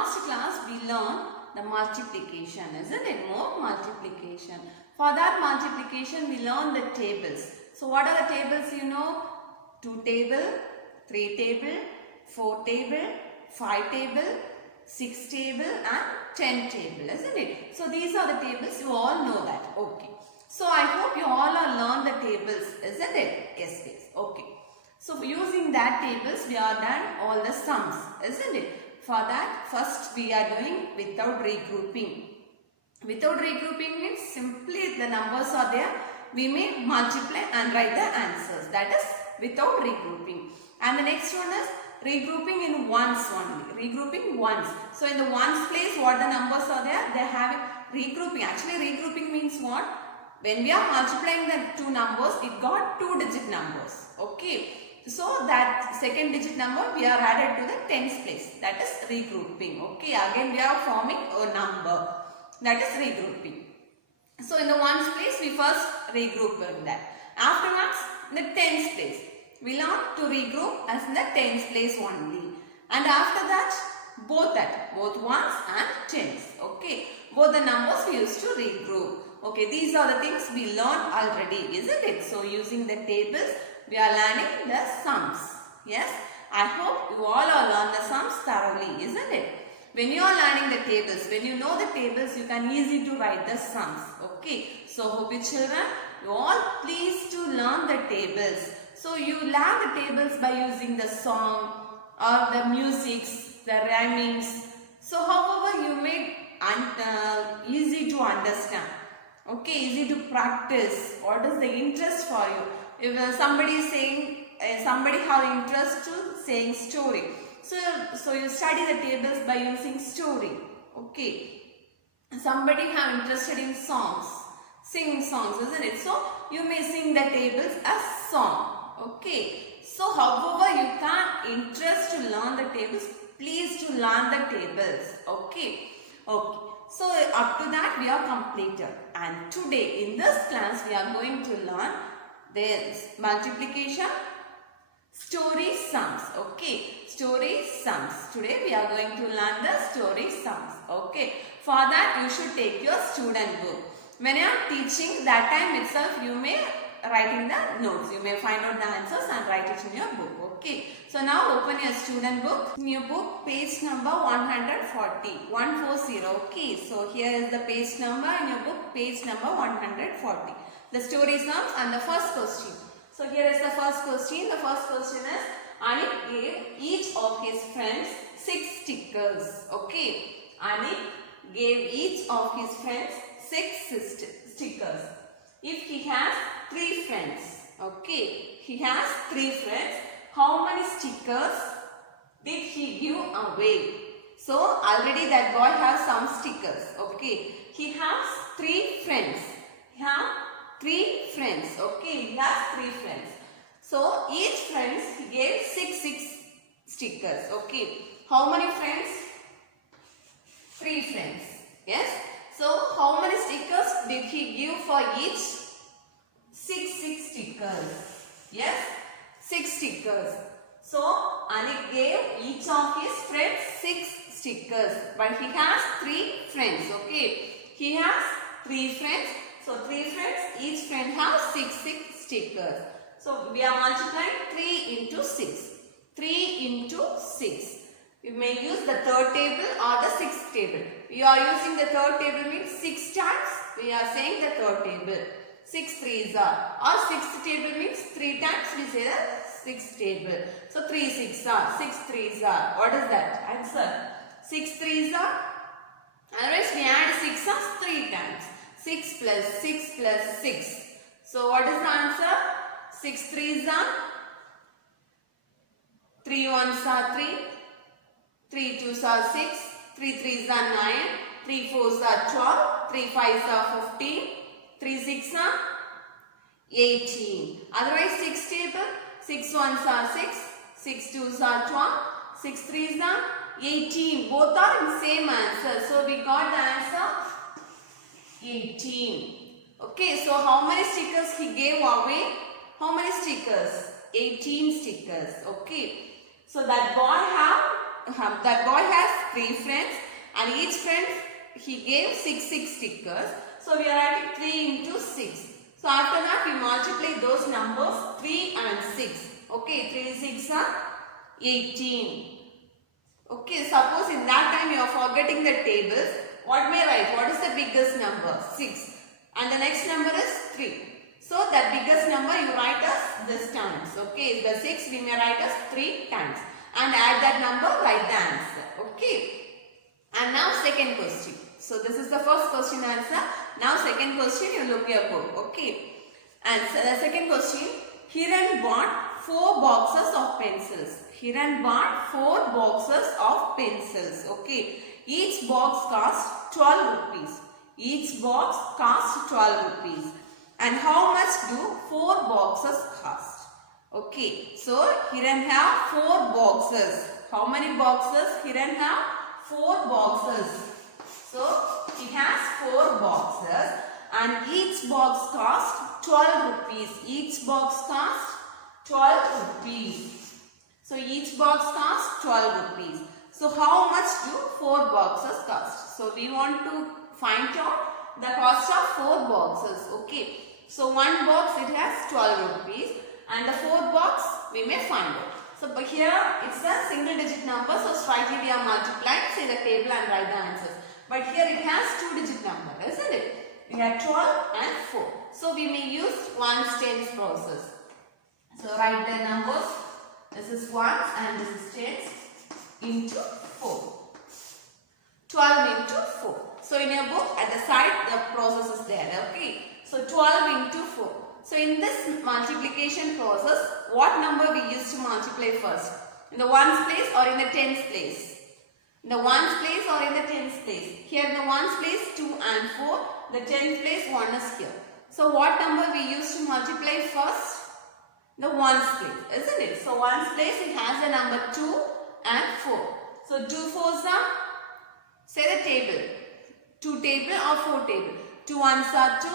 last class we learned the multiplication, isn't it? More multiplication. For that multiplication we learned the tables. So what are the tables you know? 2 table, 3 table, 4 table, 5 table, 6 table and 10 table, isn't it? So these are the tables, you all know that. Okay. So I hope you all are learned the tables, isn't it? Yes, please. Okay. So using that tables we are done all the sums, isn't it? For that first we are doing without regrouping. Without regrouping means simply the numbers are there, we may multiply and write the answers. That is without regrouping. And the next one is regrouping in ones only. Regrouping ones. So in the ones place what the numbers are there, they have regrouping. Actually regrouping means what? When we are multiplying the two numbers, it got 2-digit numbers. Okay. So that second digit number we are added to the tens place. That is regrouping. Okay. Again we are forming a number. That is regrouping. So in the ones place we first regroup in that. Afterwards the tens place. We learn to regroup as in the tens place only. And after that both ones and tens. Okay. Both the numbers we used to regroup. Okay. These are the things we learned already, isn't it? So using the tables we are learning the sums. Yes. I hope you all are learning the sums thoroughly, isn't it? When you are learning the tables, when you know the tables, you can easily to write the sums. Okay. So hope you children, you all please to learn the tables. So you learn the tables by using the song or the musics, the rhymings. So however you make easy to understand. Okay, easy to practice. What is the interest for you? If somebody is saying, somebody have interest to saying story. So you study the tables by using story. Okay. Somebody have interested in songs, singing songs, isn't it? So you may sing the tables as song. Okay. So however you can interest to learn the tables, please to learn the tables. Okay. Okay. So up to that we are completed. And today in this class we are going to learn the multiplication, story sums. Okay. Story sums. Today we are going to learn the story sums. Okay. For that you should take your student book. When I am teaching, that time itself you may write in the notes. You may find out the answers and write it in your book. Okay. So now open your student book. In your book page number 140. 140. Okay. So here is the page number in your book, page number 140. The story sums and the first question. So here is the first question. The first question is, Anik gave each of his friends 6 stickers. Okay. Anik gave each of his friends 6 stickers. If he has 3 friends, okay, he has 3 friends, how many stickers did he give away? So already that boy has some stickers. Okay. He has 3 friends. He has 3 friends. Okay. He has 3 friends. So each friend he gave 6 stickers. Okay. How many friends? 3 friends. Yes. So how many stickers did he give for each? 6 stickers. Yes. 6 stickers. So Anik gave each of his friends 6 stickers. But he has 3 friends. Okay. He has 3 friends. So 3 friends. Each friend has 6 stickers. So we are multiplying 3 into 6. 3 into 6. You may use the third table or the sixth table. We are using the third table means 6 times. We are saying the third table. 6 threes are. Or sixth table means 3 times we say the sixth table. So 3 6 are. 6 threes are. What is that? Answer. 6 threes are. Otherwise we add 6 as 3 times. 6 plus 6 plus 6. So what is the answer? 6 threes are. 3 ones are 3. 3 twos are 6, 3 threes are 9, 3 fours are 12, 3 fives are 15, 3 6 are 18. Otherwise 6 table, 6 ones are 6, 6 twos are 12, 6 threes are 18. Both are in same answer. So we got the answer 18. Okay, so how many stickers he gave away? How many stickers? 18 stickers. Okay. So that boy have that boy has 3 friends and each friend he gave 6 stickers. So we are writing 3 into 6. So after that we multiply those numbers 3 and 6. Okay, 3 6 are 18. Okay, suppose in that time you are forgetting the tables. What may write? What is the biggest number? 6. And the next number is 3. So that biggest number you write as this times. Okay, the 6 we may write as 3 times. And add that number, write the answer. Okay. And now second question. So this is the first question answer. Now second question, you look your book. Okay. And so the second question, Hiran bought 4 boxes of pencils. Hiran bought 4 boxes of pencils. Okay. Each box cost 12 rupees. Each box cost 12 rupees. And how much do 4 boxes cost? Okay. So Hiran have 4 boxes. How many boxes Hiran have? 4 boxes. So he has 4 boxes and each box cost 12 rupees. Each box cost 12 rupees. So each box costs 12 rupees. So how much do 4 boxes cost? So we want to find out the cost of 4 boxes. Okay. So one box it has 12 rupees and the 4th box we may find out. So but here it's a single digit number, so straightly we are multiplying, say the table and write the answers. But here it has 2 digit number, isn't it? We have 12 and 4. So we may use ones tens process. So write the numbers. This is ones and this is tens into 4. 12 into 4. So in your book at the side the process is there. Okay. So 12 into 4. So in this multiplication process, what number we use to multiply first? In the ones place or in the tens place? In the ones place or in the tens place? Here in the ones place 2 and 4. The tens place 1 is here. So what number we use to multiply first? The ones place, isn't it? So ones place it has the number 2 and 4. So 2 fours are, say the table. 2 table or 4 table. 2 ones are 2.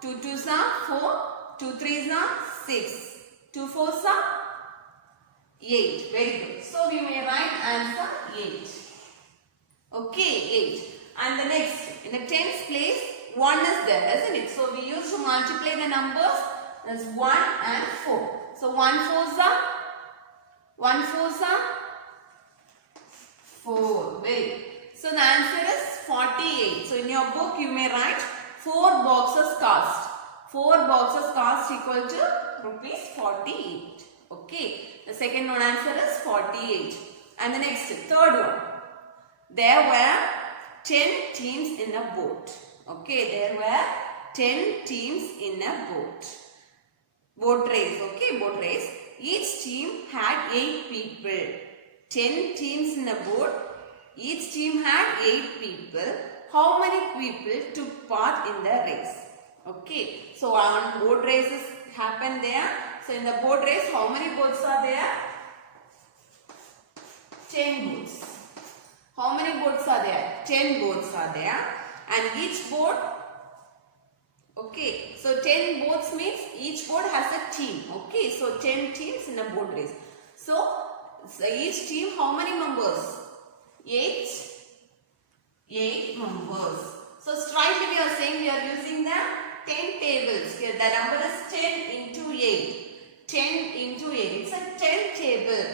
2 twos are 4. 2 threes are 6. 2 fours are 8. Very good. So we may write answer 8. Okay, 8. And the next, in the tens place, 1 is there, isn't it? So we use to multiply the numbers. That's 1 and 4. So 1 fours are 4. Very good. So the answer is 48. So in your book you may write 4 boxes cost. 4 boxes cost equal to rupees 48. Okay. The second one answer is 48. And the next, third one. There were 10 teams in a boat. Okay. There were 10 teams in a boat. Boat race. Okay. Boat race. Each team had 8 people. 10 teams in a boat. Each team had 8 people. How many people took part in the race? Okay, so on boat races happen there. So in the boat race, how many boats are there? 10 boats. How many boats are there? 10 boats are there. And each boat, okay, so 10 boats means each boat has a team. Okay, so 10 teams in a boat race. So each team, how many members? 8 members. So straightly we are saying we are using the 10 tables. Here the number is 10 into 8. 10 into 8. It's a 10 table.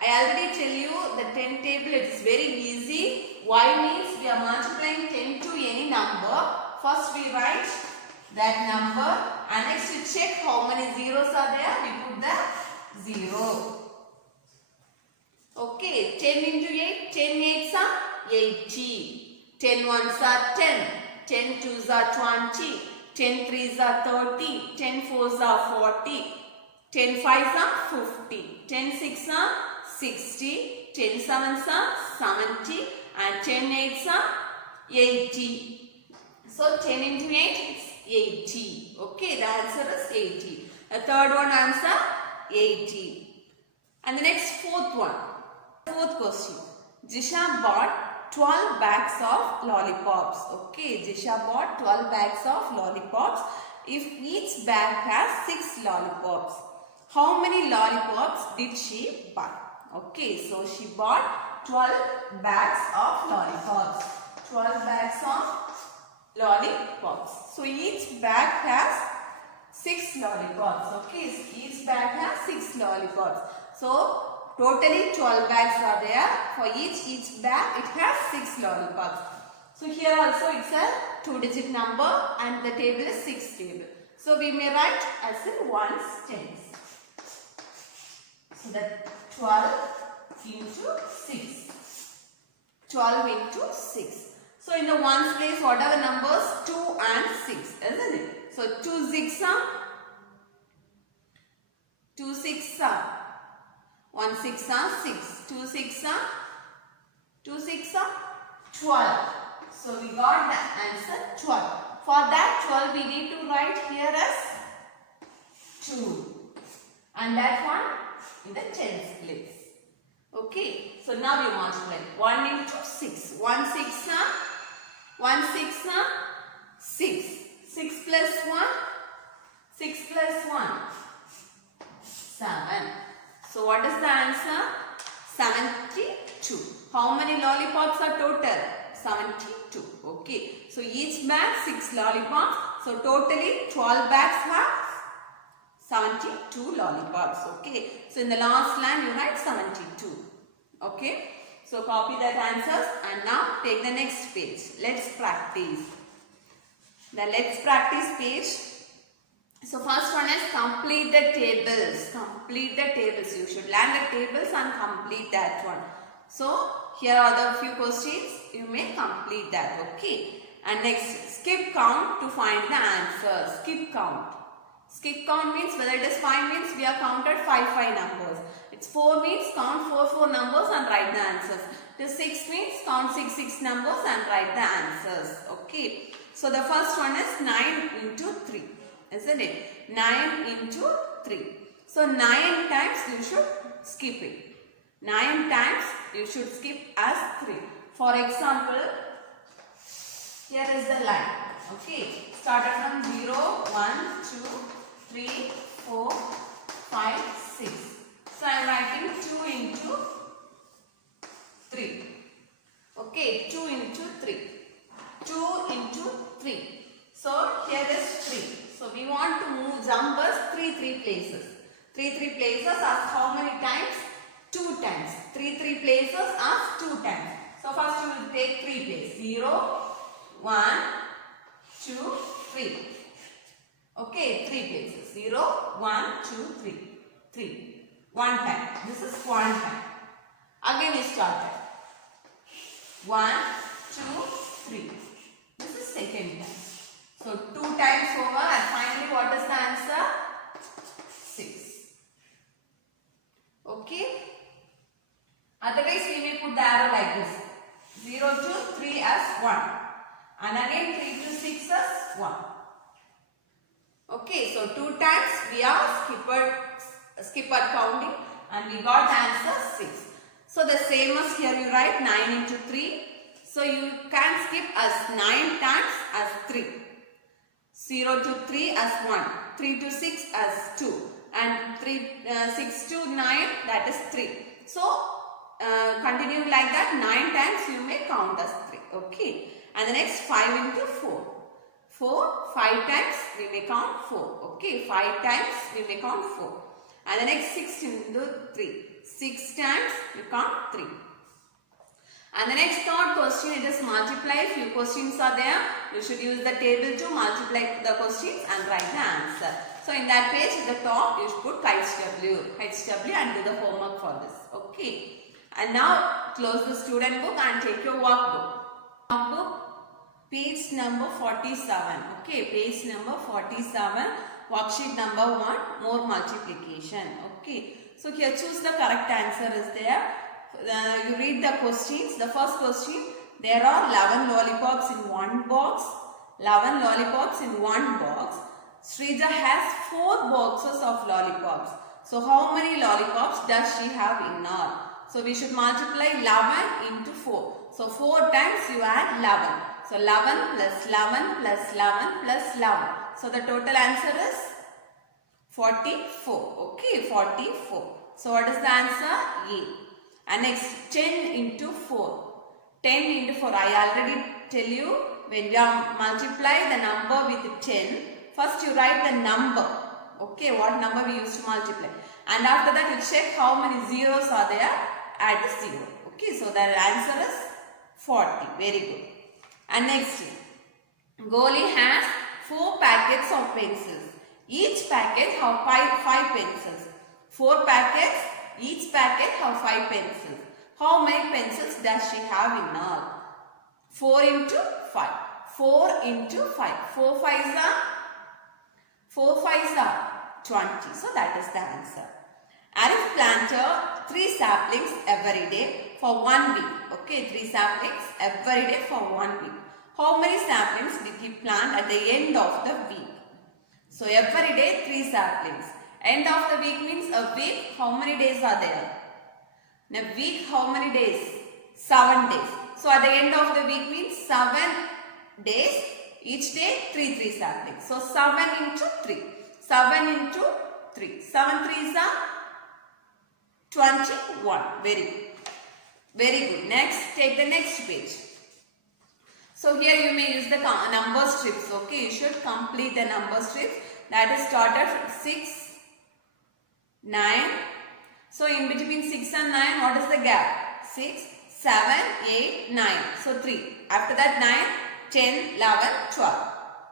I already tell you the 10 table it is very easy. Why means we are multiplying 10 to any number. First we write that number and next we check how many zeros are there. We put the 0. Okay, 10 into 8. 10 8s are 80. 10 ones are 10. 10 twos are 20. 10 threes are 30. 10 fours are 40. 10 fives are 50. 10 six are 60. 10 sevens are 70. And 10 eights are 80. So 10 into 8 is 80. Okay, the answer is 80. The third one answer 80. And the next fourth one. Fourth question. Jisha bought 12 bags of lollipops. Okay, Jisha bought 12 bags of lollipops. If each bag has 6 lollipops, how many lollipops did she buy? Okay, so she bought 12 bags of lollipops. 12 bags of lollipops. So each bag has 6 lollipops. Okay, each bag has 6 lollipops. So totally 12 bags are there. For each bag it has 6 lollipops. So here also it's a 2-digit number and the table is 6 table. So we may write as in ones, tens. So that 12 into 6. 12 into 6. So in the ones place, what are the numbers? 2 and 6, isn't it? So 2 6 are 2 6 are 1 6 are 6. 2 6 are 2 6 are 12. So we got the answer 12. For that 12 we need to write here as 2. And that one in the tens place. Okay. So now you multiply. 1 into 6. 1 6 are 1 6 are 6. 6 plus 1. 6 plus 1. 7. So what is the answer? 72. How many lollipops are total? 72. Okay. So each bag 6 lollipops. So totally 12 bags have 72 lollipops. Okay. So in the last line you write 72. Okay. So copy that answers and now take the next page. Let's practice. The let's practice page. So first one is complete the tables. Complete the tables. You should learn the tables and complete that one. So here are the few questions. You may complete that. Okay. And next, skip count to find the answer. Skip count. Skip count means whether it is 5 means we have counted 5 numbers. It's 4 means count 4 numbers and write the answers. It is 6 means count 6 numbers and write the answers. Okay. So the first one is 9 into 3. Isn't it? 9 into 3. So 9 times you should skip it. 9 times you should skip as 3. For example, here is the line. Okay. Started from 0, 1, 2, 3, 4, 5, 6. So I am writing 2 into 3. Okay. 2 into 3. 2 into 3. So here is 3. So we want to move numbers 3 places. 3 places as how many times? 2 times. 3 places as 2 times. So first you will take 3 places. 0, 1, 2, 3. Okay, 3 places. 0, 1, 2, 3. 3. 1 time. This is 1 time. Again we started. 1, 2, 3. This is second time. So 2 times over and finally what is the answer? 6. Okay. Otherwise we may put the arrow like this. 0 to 3 as 1. And again 3 to 6 as 1. Okay. So 2 times we are skipper counting and we got the answer 6. So the same as here you write 9 into 3. So you can skip as 9 times as 3. 0 to 3 as 1, 3 to 6 as 2 and 6 to 9 that is 3. So continue like that 9 times you may count as 3. Okay. And the next 5 into 4. 5 times we may count 4. Okay. 5 times we may count 4. And the next 6 into 3. 6 times we count 3. And the next third question, it is multiply. Few questions are there. You should use the table to multiply the questions and write the answer. So in that page at the top, you should put HW and do the homework for this. Okay. And now close the student book and take your workbook. Workbook, page number 47. Okay, page number 47. Worksheet number 1, more multiplication. Okay. So here choose the correct answer is there. You read the questions. The first question, there are 11 lollipops in one box. 11 lollipops in one box. Srija has 4 boxes of lollipops. So how many lollipops does she have in all? So we should multiply 11 into 4. So 4 times you add 11. So 11 plus 11 plus 11 plus 11. So the total answer is 44. Okay, 44. So what is the answer? A. And next 10 into 4. 10 into 4. I already tell you when we are multiply the number with 10. First you write the number. Okay, what number we used to multiply. And after that you check how many zeros are there. Add the 0. Okay, so the answer is 40. Very good. And next, Goli has 4 packets of pencils. Each packet have 5 pencils. 4 packets. Each packet have 5 pencils. How many pencils does she have in all? 4 into 5. 4 into 5. 4 5s are 20. So that is the answer. Arif planted 3 saplings every day for 1 week. Okay, 3 saplings every day for 1 week. How many saplings did he plant at the end of the week? So every day 3 saplings. End of the week means a week. How many days are there? In a week, how many days? 7 days. So at the end of the week means 7 days. Each day 3 saplings. So 7 into 3. 7 into 3. 7 3s are 21. Very good. Very good. Next, take the next page. So here you may use the number strips. Okay, you should complete the number strips. That is started from 6, 9. So in between 6 and 9, what is the gap? 6, 7, 8, 9. So 3. After that 9, 10, 11, 12.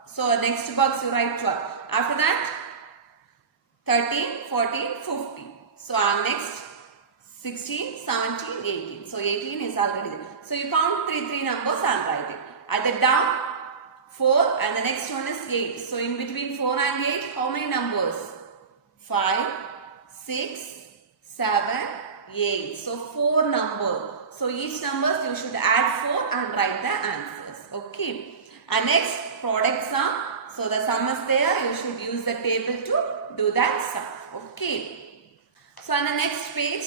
So next box you write 12. After that 13, 14, 15. So our next 16, 17, 18. So 18 is already there. So you count 3 numbers and write it. At the down 4 and the next one is 8. So in between 4 and 8, how many numbers? 5, 6, 7, 8. So 4 numbers. So each numbers you should add 4 and write the answers. Okay. And next product sum. So the sum is there. You should use the table to do that sum. Okay. So on the next page,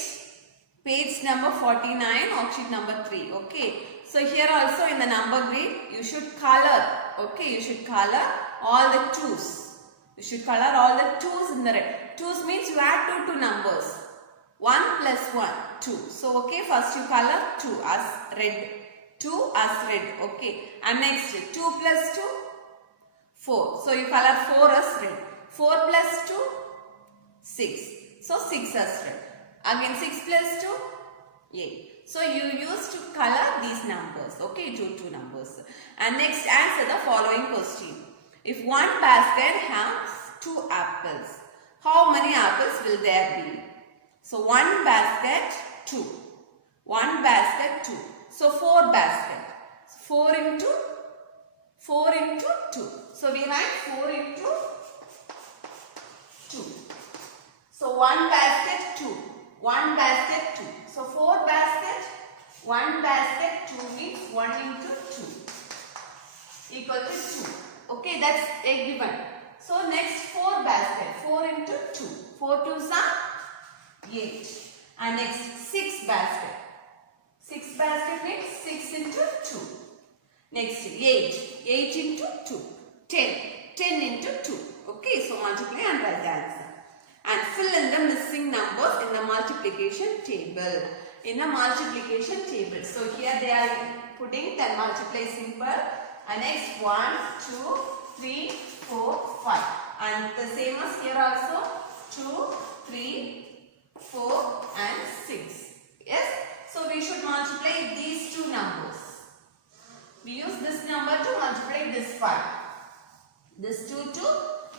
page number 49, worksheet number 3. Okay. So here also in the number grid, you should color. Okay. You should color all the 2's. You should color all the 2's in the red. 2's means you add 2 numbers. 1 plus 1, 2. So okay, first you color 2 as red. 2 as red. Okay. And next 2 plus 2, 4. So you color 4 as red. 4 plus 2, 6. So 6 as red. Again 6 plus 2, 8. So you use to color these numbers. Okay, 2 numbers. And next answer the following question. If one basket has 2 apples, how many apples will there be? So 1 basket, 2. 1 basket, 2. So 4 basket. 4 into 2. So we write 4 into 2. So 1 basket, 2. 1 basket, 2. So 4 basket, 1 basket, 2 means 1 into 2 equal to 2. Okay, that's a given. So next 4 basket, 4 into 2. 4 2s are 8. And next 6 basket. 6 basket means 6 into 2. Next 8. 8 into 2. 10. 10 into 2. Okay, so multiply and write the answer. And fill in the missing numbers in the multiplication table. In the multiplication table. So here they are putting 10 multiply simple. And next 1, 2, 3, 4, 5. And the same as here also 2, 3, 4 and 6. Yes. So we should multiply these 2 numbers. We use this number to multiply this 5. This 2 to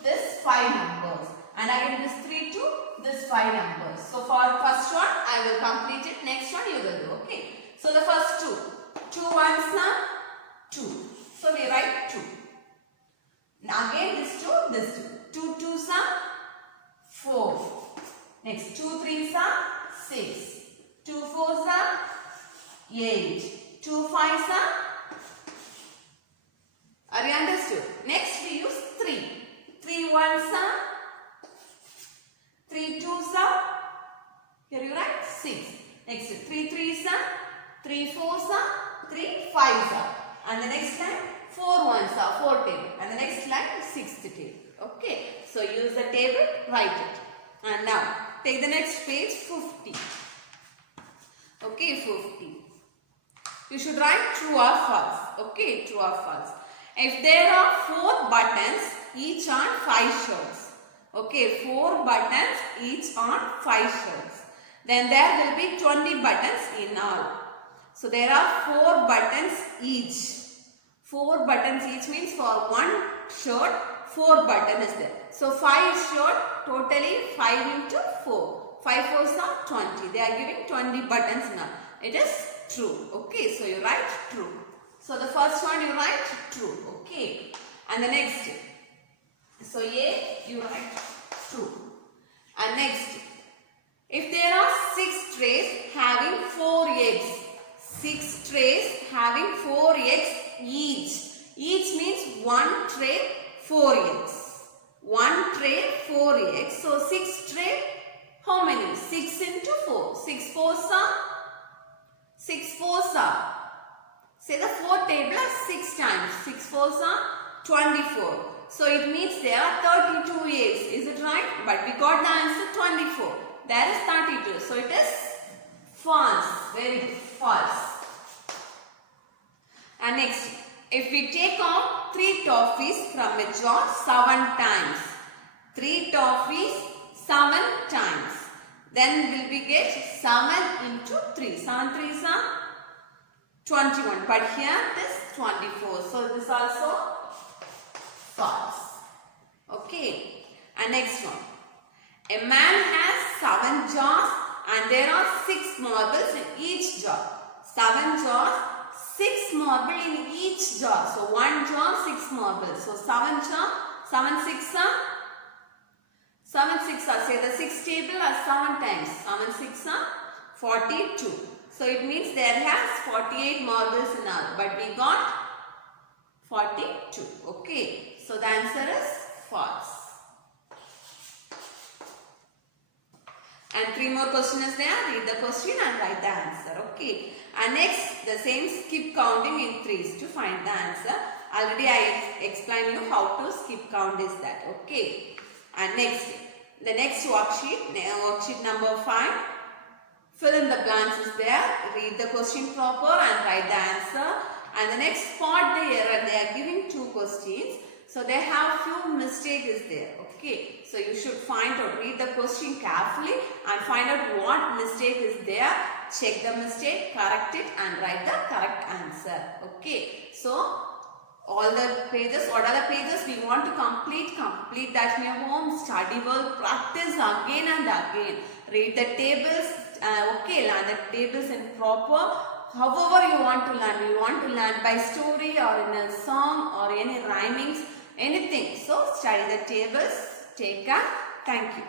this 5 numbers. And again this 3 to this 5 numbers. So for first one I will complete it. Next one you will do. Okay. So the first 2. 2 ones are 2. So we write 2. Now again this 2, this 2. 2 2s are 4. Next 2 3s are 6. 2 4s are 8. 2 5s are you understood? Next we use 3. 3 1s are 3 2s are, here you write 6. Next 3 3s are, 3 4s are, 3 5s are. And the next line 4 1s are, 4 table. And the next line 6th table. Okay. So use the table, write it. And now take the next page 50. Okay, 50. You should write true or false. Okay, true or false. If there are 4 buttons, each on 5 shirts. Okay, 4 buttons each on 5 shirts. Then there will be 20 buttons in all. So there are 4 buttons each. 4 buttons each means for one shirt, 4 button is there. So 5 shirt, totally 5 into 4. 5 fours are 20. They are giving 20 buttons now. It is true. Okay, so you write true. So the first one you write true. Okay. And the next. So A you write true. And next. If there are 6 trays having 4 eggs. 6 trays having 4 eggs each. Each means 1 tray 4 eggs. 1 tray 4 eggs. So 6 tray. How many? 6 into 4. 6 fours are? 6 fours are? Say the 4 table are 6 times. 6 fours are 24. So it means there are 32 eggs. Is it right? But we got the answer 24. There is 32. So it is false. Very good. False. And next, if we take out 3 toffees from a jar 7 times. 3 toffees 7 times. Then will we get 7 into 3. 7 3s are 21. But here this 24. So this also false. Okay. And next one. A man has 7 jars and there are 6 marbles in each jar. 7 jars, 6 marble in each jar. So 1 jar, 6 marbles. So 7 jar, 7 6 are 7 6 are, say the 6 table are 7 times. 7 6 are 42. So it means there has 48 marbles in all. But we got 42. Okay. So the answer is false. And 3 more questions is there. Read the question and write the answer. Okay. And next, the same skip counting in 3s to find the answer. Already I explained you how to skip count is that. Okay. And next, the next worksheet number 5, fill in the blanks is there, read the question proper and write the answer. And the next part they are giving 2 questions. So they have few mistakes is there. Okay, so you should find out, read the question carefully and find out what mistake is there. Check the mistake, correct it and write the correct answer. Okay, so all the pages, what are the pages we want to complete that in your home, study well, practice again and again. Read the tables, okay, learn the tables in proper, however you want to learn. You want to learn by story or in a song or any rhymings, anything. So study the tables, take care, thank you.